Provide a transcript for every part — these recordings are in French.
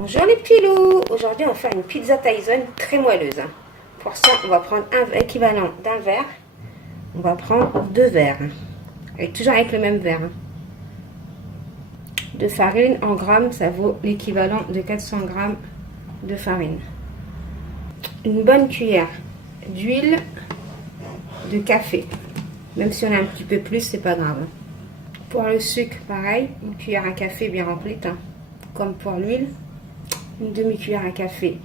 Bonjour les petits loups. Aujourd'hui on va faire une pizza Tyson très moelleuse. Pour ça on va prendre un équivalent d'un verre. On va prendre 2 verres. Toujours avec le même verre. De farine en grammes, ça vaut l'équivalent de 400 grammes de farine. Une bonne cuillère d'huile de café. Même si on a un petit peu plus, c'est pas grave. Pour le sucre, pareil, une cuillère à café bien remplie, comme pour l'huile. Une demi-cuillère à café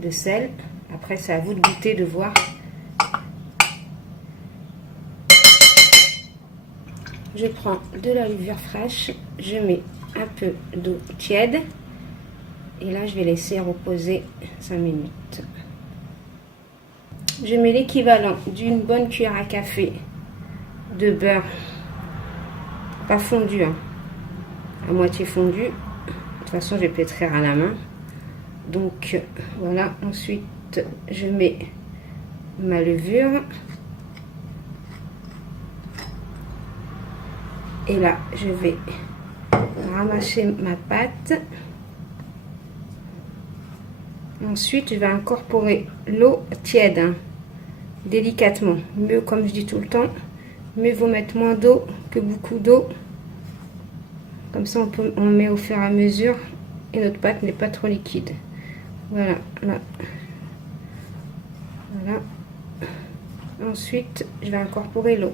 de sel. Après, c'est à vous de goûter, de voir. Je prends de la levure fraîche. Je mets un peu d'eau tiède. Et là, je vais laisser reposer 5 minutes. Je mets l'équivalent d'une bonne cuillère à café de beurre. Pas fondu, hein, à moitié fondu. De toute façon, je vais pétrir à la main. Donc, voilà. Ensuite, je mets ma levure. Et là, je vais ramasser ma pâte. Ensuite, je vais incorporer l'eau tiède, hein, délicatement. Mieux, comme je dis tout le temps, mieux vaut mettre moins d'eau que beaucoup d'eau. Comme ça, on met au fur et à mesure et notre pâte n'est pas trop liquide. Voilà, là. Voilà. Ensuite, je vais incorporer l'eau.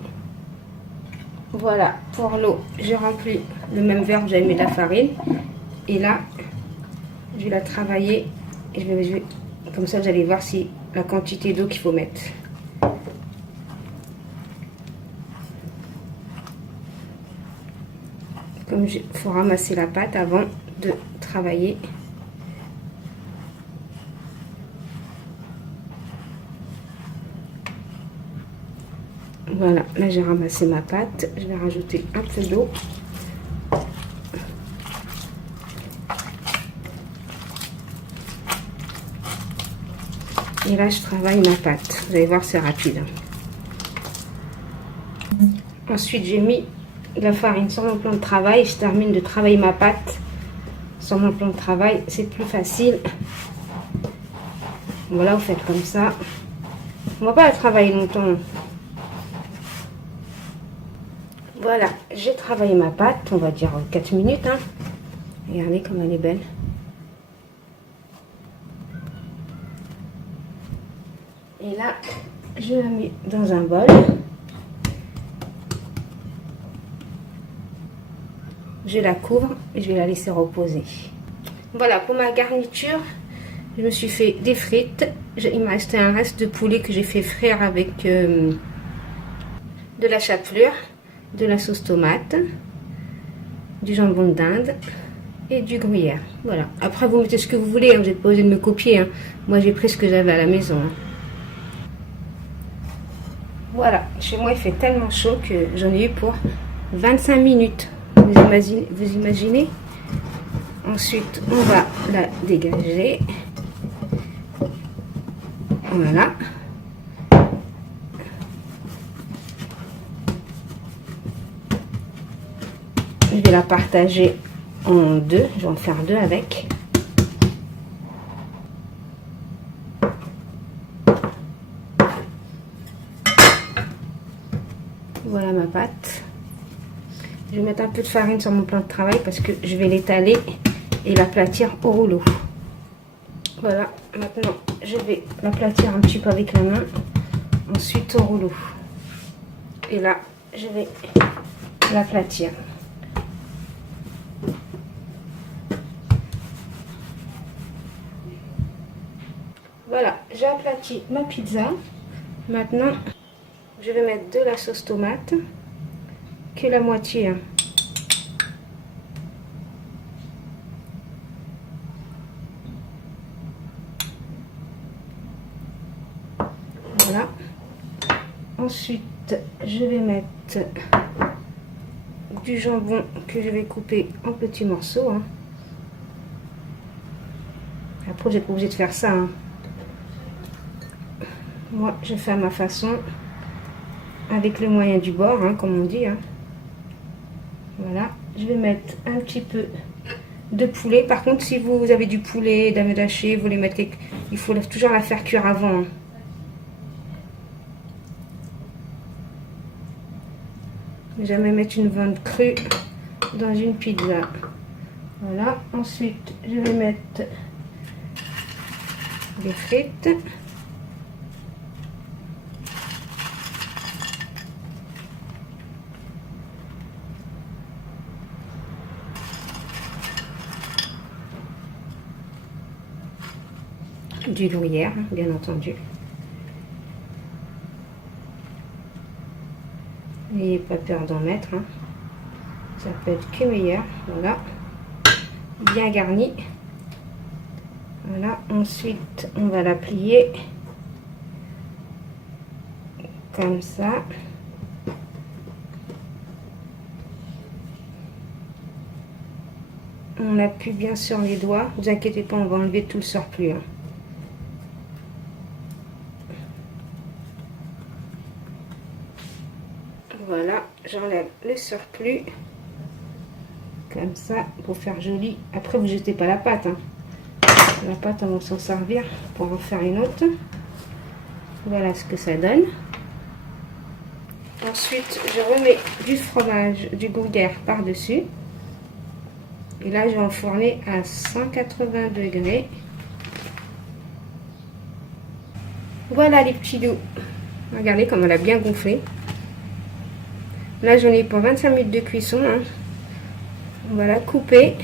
Voilà, pour l'eau, j'ai rempli le même verre où j'avais mis de la farine. Et là, je vais la travailler. Et comme ça, vous allez voir si la quantité d'eau qu'il faut mettre. Comme il faut ramasser la pâte avant de travailler. Voilà, là j'ai ramassé ma pâte. Je vais rajouter un peu d'eau. Et là, je travaille ma pâte. Vous allez voir, c'est rapide. Ensuite, j'ai mis de la farine sur mon plan de travail. Je termine de travailler ma pâte sur mon plan de travail. C'est plus facile. Voilà, vous faites comme ça. On ne va pas la travailler longtemps. Voilà, j'ai travaillé ma pâte. On va dire 4 minutes. Hein. Regardez comme elle est belle. Et là, je la mets dans un bol. Je la couvre et je vais la laisser reposer. Voilà, pour ma garniture, je me suis fait des frites. Il m'a resté un reste de poulet que j'ai fait frire avec de la chapelure, de la sauce tomate, du jambon d'Inde et du gruyère. Voilà. Après, vous mettez ce que vous voulez. Hein. Vous n'êtes pas obligé de me copier. Hein. Moi, j'ai pris ce que j'avais à la maison. Hein. Voilà, chez moi il fait tellement chaud que j'en ai eu pour 25 minutes. Vous imaginez? Ensuite, on va la dégager. Voilà. Je vais la partager en deux. Je vais en faire 2 avec. Voilà ma pâte. Je vais mettre un peu de farine sur mon plan de travail parce que je vais l'étaler et l'aplatir au rouleau. Voilà, maintenant je vais l'aplatir un petit peu avec la main, ensuite au rouleau. Et là, je vais l'aplatir. Voilà, j'ai aplati ma pizza. Maintenant, je vais mettre de la sauce tomate, que la moitié. Hein. Voilà. Ensuite, je vais mettre du jambon que je vais couper en petits morceaux. Hein. Après, j'ai pas obligé de faire ça. Hein. Moi, je fais à ma façon. Avec le moyen du bord, hein, comme on dit. Hein. Voilà, je vais mettre un petit peu de poulet. Par contre, si vous avez du poulet, d'amande hachée, vous voulez mettre il faut toujours la faire cuire avant. Jamais mettre une viande crue dans une pizza. Voilà. Ensuite, je vais mettre des frites. Du gruyère, bien entendu. N'ayez pas peur d'en mettre, hein. Ça peut être que meilleur. Voilà, bien garni. Voilà, ensuite on va la plier comme ça. On appuie bien sur les doigts. Ne vous inquiétez pas, on va enlever tout le surplus, hein. Voilà, j'enlève le surplus comme ça pour faire joli. Après, vous jetez pas la pâte, hein. La pâte, on va s'en servir pour en faire une autre. Voilà ce que ça donne. Ensuite, je remets du fromage, du gruyère par-dessus. Et là, je vais enfourner à 180 degrés. Voilà les petits loups. Regardez comme elle a bien gonflé. Là, j'en ai pour 25 minutes de cuisson, hein. On va la couper.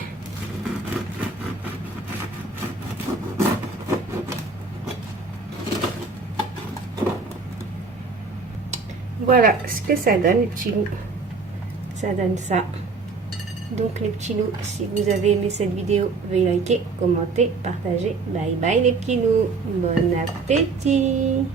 Voilà ce que ça donne, les petits loups. Ça donne ça. Donc, les petits loups, si vous avez aimé cette vidéo, veuillez liker, commenter, partager. Bye bye les petits loups. Bon appétit.